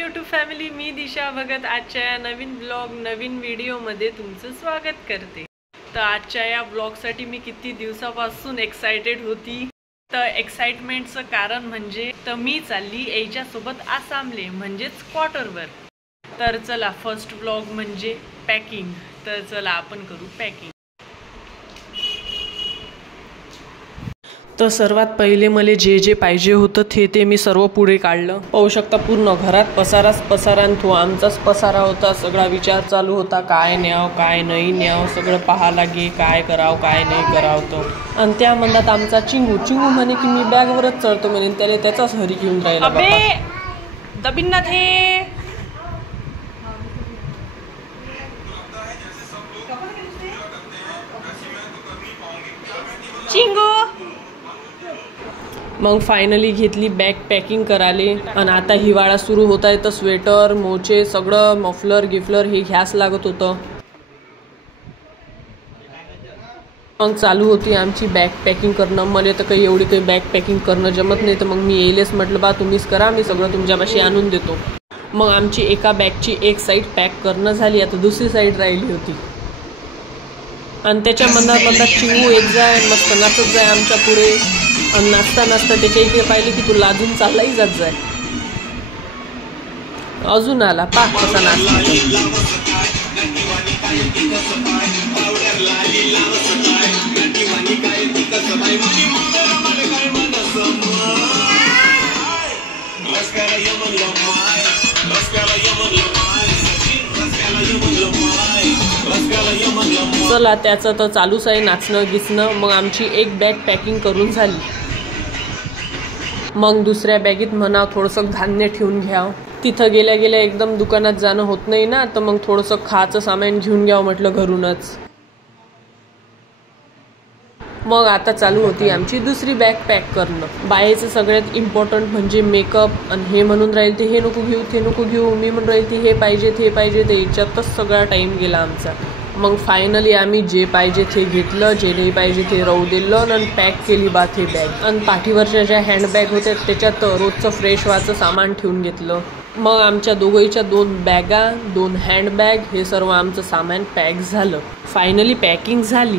YouTube family, मी दिशा भगत आजच्या या नवीन blog नवीन व्हिडिओमध्ये तुमचं स्वागत करते। तर आजच्या या ब्लॉगसाठी मी किती दिवसापासून एक्साइटेड होती। तर एक्साइटमेंटचं कारण म्हणजे तर मी चालली याच्यासोबत आसामले म्हणजेच क्वार्टरवर। तर चला फर्स्ट ब्लॉग म्हणजे पॅकिंग। तर चला आपण करू पॅकिंग। तर सर्वात पहिले मला जे जे पाहिजे होतं ते मी सर्व पुढे काढलं। पाहू शकता पूर्ण घरात पसारा तो आमचाच पसारा होता। सगळा विचार चालू होता काय न्याव काय नाही न्याव, सगळं पाहा लागे काय कराव काय नाही कराव। तो आणि त्या म्हणतात आमचा चिंगू म्हणे की मी बॅगवरच चढतो म्हणे, त्याला त्याचाच हरी घेऊन राहिला। दबिन्ना थे चिंगू। मग फायनली घेतली बॅग पॅकिंग कराले। आणि आता हिवाळा सुरू होत आहे तर स्वेटर मोचे सगळं मफलर गिफलर हे घ्यास लागत होतं। मग चालू होती आमची बॅग पॅकिंग करणं। मला तर काही एवढी काही बॅग पॅकिंग करणं जमत नाही, तर मग मी येईलेच म्हटलं बा तुम्हीच करा, मी सगळं तुमच्यापाशी आणून देतो। मग आमची एका बॅगची एक साईड पॅक करणं झाली, आता दुसरी साईड राहिली होती। आणि त्याच्या मनात चिंगू एक जाय मस्त नाचत जाय आमच्या पुढे। आणि नाचता त्याच्या इकडे पाहिले की तू लाजून चाललाही जात जाय। अजून आला पा कसा नाचतो। चला त्याचं तर चालूच आहे नाचणं गिचणं। मग आमची एक बॅग पॅकिंग करून झाली। मग दुसऱ्या बॅगेत म्हणा थोडंसं धान्य ठेवून घ्यावं। तिथं गेल्या एकदम दुकानात जाणं होत नाही ना, तर मग थोडंसं खायचं सामान घेऊन घ्यावं म्हटलं घरूनच। मग आता चालू होती आमची दुसरी बॅग पॅक करणं। बाहेरचं सगळ्यात इम्पॉर्टंट म्हणजे मेकअप। आणि हे म्हणून राहील ते हे नको घेऊ ते नको घेऊ, मी म्हणून राहील ते हे पाहिजे ते पाहिजे, ते याच्यातच सगळा टाईम गेला आमचा। मग फायनली आम्ही जे पाहिजे ते घेतलं, जे नाही पाहिजे ते राहू दिलं आणि पॅक केली बा ते बॅग। आणि पाठीवरच्या ज्या हँडबॅग होत्या त्याच्यात रोजचं फ्रेश व्हायचं सामान ठेवून घेतलं। मग आमच्या दोघीच्या 2 बॅगा 2 हँडबॅग हे सर्व आमचं सामान पॅक झालं। फायनली पॅकिंग झाली।